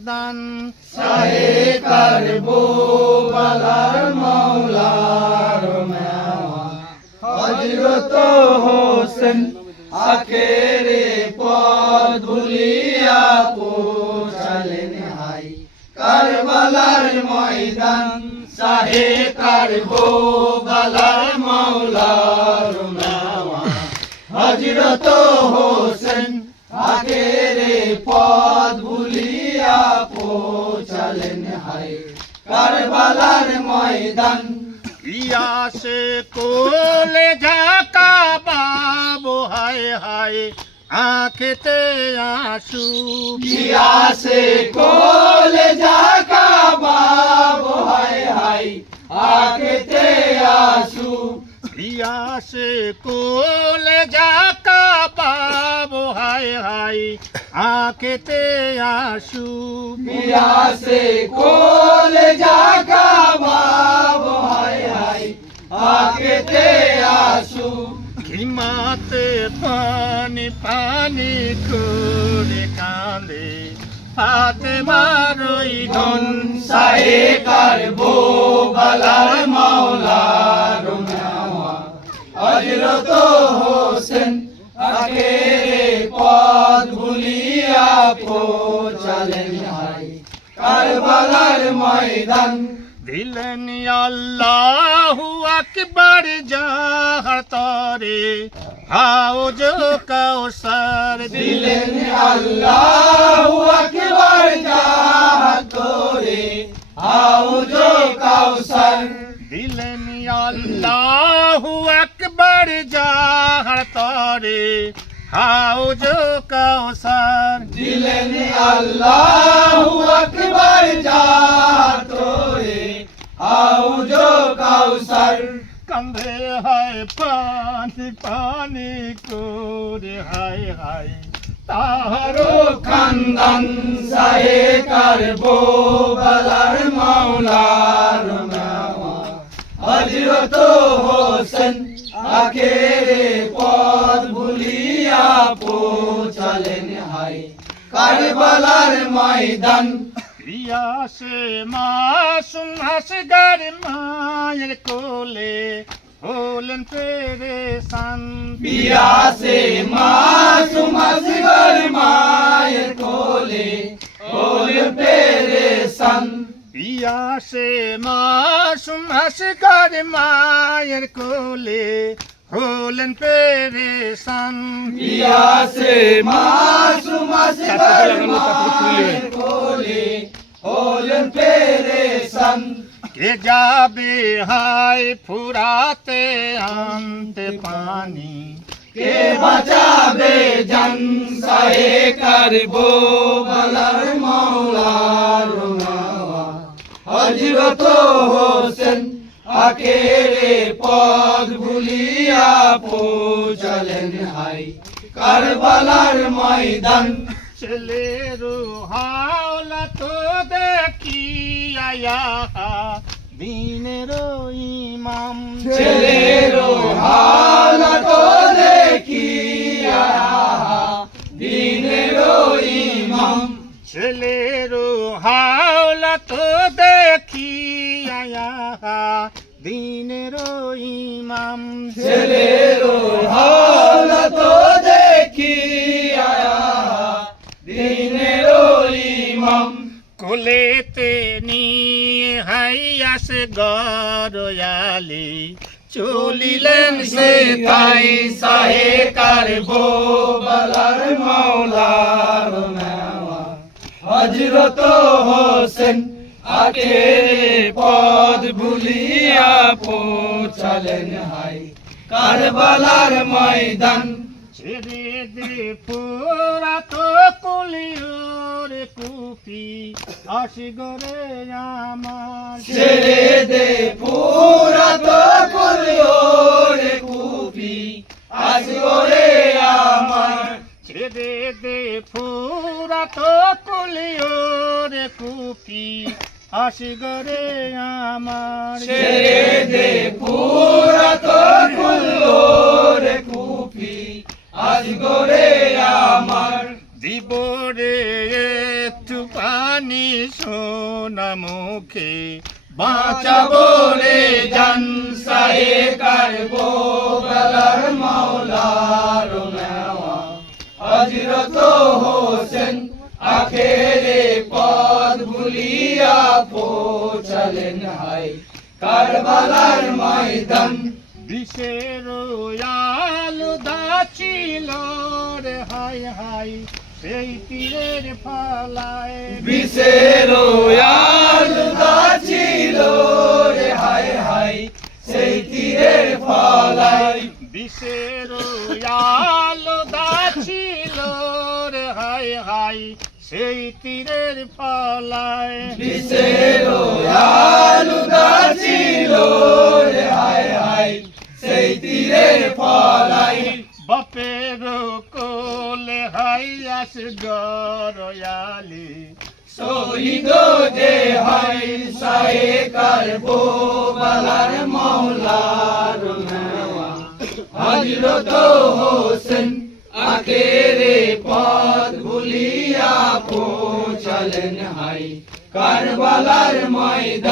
ময়দান শাহে কারবালার মাওলার মেওয়া হযরত হোসেন আখেরে পথ ভুলিয়া পৌঁছালেন হাই কারবালার ময়দান শাহে কারবালার মাওলার মেওয়া হযরত হোসেন আখেরে পথ ভুলিয়া পৌঁছালেন হাই কারবালার ময়দান ইয়াসে কোলে ঝাঁকা বাবু হায় হায় আঁখেতে আঁসু পিয়াসে কোলে ঝাঁকা বাবু হায় হায় আঁখেতে আঁসু ইয়াসে কোলে ঝাঁকা বাবু হায় হায় আঁখেতে আঁসু পিয়াসে কোলে ঝাঁকা বাবু হায় হায় আঁখেতে আঁসু হিমাতে পানি পানি করে কাঁদে ফাতেমার ওই ধন শাহে কারবালার মাওলার মেওয়া হযরত হোসেন আখেরে পথ ভুলিয়া পৌঁছালেন হাই কারবালার ময়দান দিলেন আল্লাহু আকবার যাহার তরে হাউজ কাউসার দিলেন আল্লাহু আকবার যাহার তরে হাউজ কাউসার দিলেন আল্লাহু আকবার যাহার তরে হাউজ কাউসার দিলেন আল্লাহু আকবার যাহার তরে হাউজ কাউসার কান্ধে হায় পানি পানি করে হায় হায় তাহারও খানদান শাহে কারবালার মাওলার মেওয়া হযরত হোসেন আখেরে পথ ভুলিয়া পৌঁছালেন হাই কারবালার ময়দান ইয়াসে মাসুম হাসগার মায়ের কোলে হলেন পেরেশান পিয়াসে মাসুম আসগর মায়ের কোলে ওলে পেরেশান ইয়াসে মাসুম হাসগার মায়ের কোলে হলেন পেরেশান পিয়াসে মাসুম আসগর মায়ের কোলে ওলে পেরেশান কে যাবে হায় ফুরাতে আনতে পানি কে বাঁচাবে জান শাহে কারবালার মাওলার মেওয়া হযরত হোসেন আখেরে পথ ভুলিয়া পৌঁছালেন হাই কারবালার ময়দান ছেলের হাওলা তো দেখি আয়া দিনের ইমাম ছেলের হালত দেখিয়া দিনের ইমাম ছেলের হাওলা তো দেখি আয়া দিনের ইমাম ছেলের হালত দেখিয়া দিনের ইমাম কোলেতে নিয়ে হাইয়াসে গরয়ালি চলিলেন সে তাই শাহে কারবালার মাওলার মেওয়া হযরত হোসেন আখেরে পথ ভুলিয়া পৌঁছালেন হাই কারবালার ময়দান ছেড়ে দে পুরা তো কুলিওর কুপি আসগরে আমার ছেড়ে দে পুরা তো কুলিওরে কুপি আসগরে আমার ছেড়ে দে পুরা তো কুলিওর কুপি আসগরে আমার ছেড়ে দে পুরা তো কুলিওরে কুপি আসগরে আমার দিব রে একটু পানি জানি সোনা মুখে বাঁচাবো রে জান সাহে কারবালার মাওলার নেওয়া হযরত হোসেন আখেরে পথ ভুলিয়া পৌঁছালেন হায় কারবালার ময়দান বিষের আলুদা ছিল রে হায় হায় সেই তীরের ফালায় বিষের আলুদা ছিল রে হায় হায় সেই তীরের ফলায় বিষের আলুদা ছিল রে হায় হায় সেই তীরের ফালায় বিষের আলুদা ছিল রে হায় হায় সেই তীরের ফলায় বাপের কোলে হাই আসগরয়ালি শহীদ যে হয় সাহে কারবালার মাওলার নেওয়া হযরত হোসেন আখেরে পথ ভুলিয়া পৌঁছালেন হায় কারবালার ময়দান